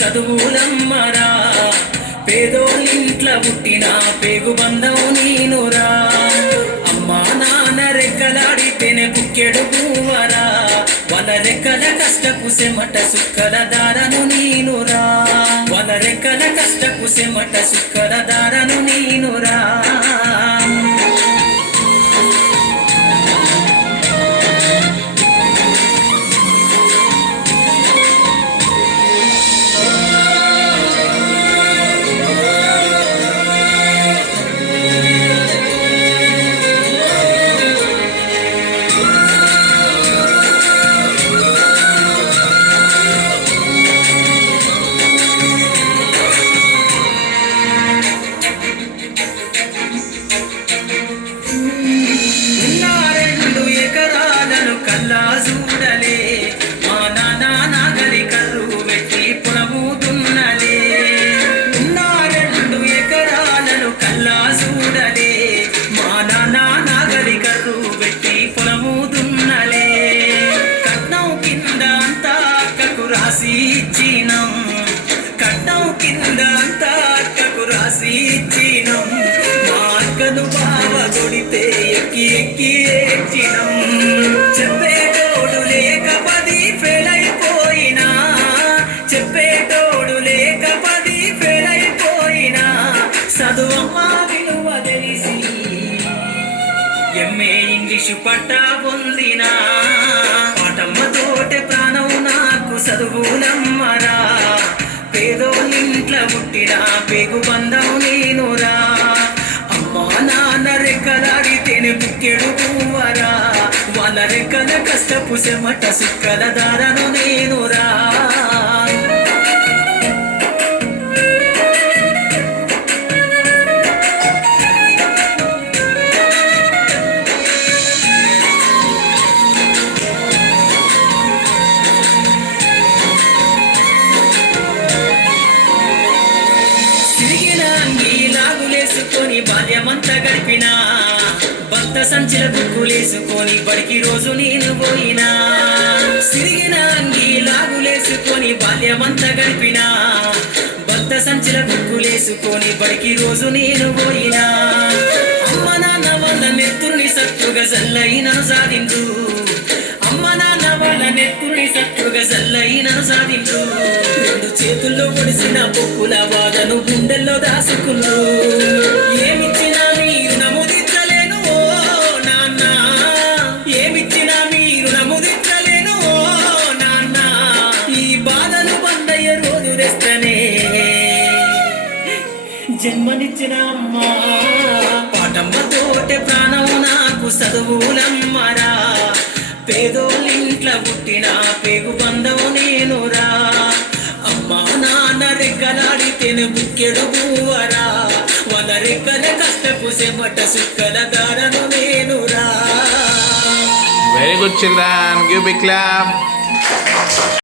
చదువులమ్మరా, పేదోళ్ళింట్ల పుట్టిన పేగు బంధం నీనురా. అమ్మా నాన్న రెక్కలాడితేనే బుక్కెడు పువ్వరా, వాళ్ళ రెక్కల కష్టపు సెమట సుక్కల దారను నీనురా, వాళ్ళ రెక్కల కష్టపు సెమట సుక్కల దారను నీనురా. కట్నం కింద అంతా అక్కకు రాసి ఇచ్చినం, మా అక్కను బావ కొడితే ఎక్కి ఎక్కి ఏడ్చినం. చెప్పేటోడు లేక 10 ఫెయిల్ అయిపోయినా, చెప్పేటోడు లేక 10 ఫెయిల్ అయిపోయినా, చదువమ్మ విలువ తెలిసి ఎంఏ ఇంగ్లీషు పట్టా పొందినా. పాటమ్మతోటే ప్రాణం నాకు చదువులమ్మరా, పేదోళ్ళింట్ల పుట్టిన పేగు బంధం నేనురా. అమ్మా నాన్న రెక్కలాడితేనే బుక్కెడు పువ్వరా, వాళ్ళ రెక్కల కష్టపు సెమట సుక్కల దారను నేనురా. బాల్యమంతా గడిపినా, భక్త సంచిల బుక్కులేసుకొని బడికి రోజు నేను పోయినా. సిరిగిన అంగి లాగులేసుకొని బాల్యమంతా గడిపినా, భక్త సంచిల బుక్కులేసుకొని బడికి రోజు నేను పోయినా. అమ్మ నాన్న వాళ్ళ నెత్తుర్ని సత్తుగా జల్లైనను సాధించు, అమ్మ నాన్న వాళ్ళ నెత్తుర్ని సత్తుగా జల్లైనను సాధించు. 2 చేతుల్లో పొడిసిన పొక్కుల బాధను గుండెల్లో దాసుకున్ను. ఏమిచ్చినా మీరు నముదించలేను ఓ నాన్న, ఏమిచ్చినా మీరు నముదించలేను ఓ నాన్న. ఈ బాధను బందయ్య రోజు తెస్తనే జన్మనిచ్చిన అమ్మా, పాటమ్మతోటే ప్రాణం నాకు చదువులమ్మరా, పేదోళ్ళింట్ల పుట్టిన పేగు బంధం నేనురా. అమ్మా నాన్న రెక్కలాడితేనే బుక్కెడు పువ్వరా, వాళ్ళ రెక్కల కష్టపు సెమట సుక్కల దారను నేనురా. Very good children, give big clap.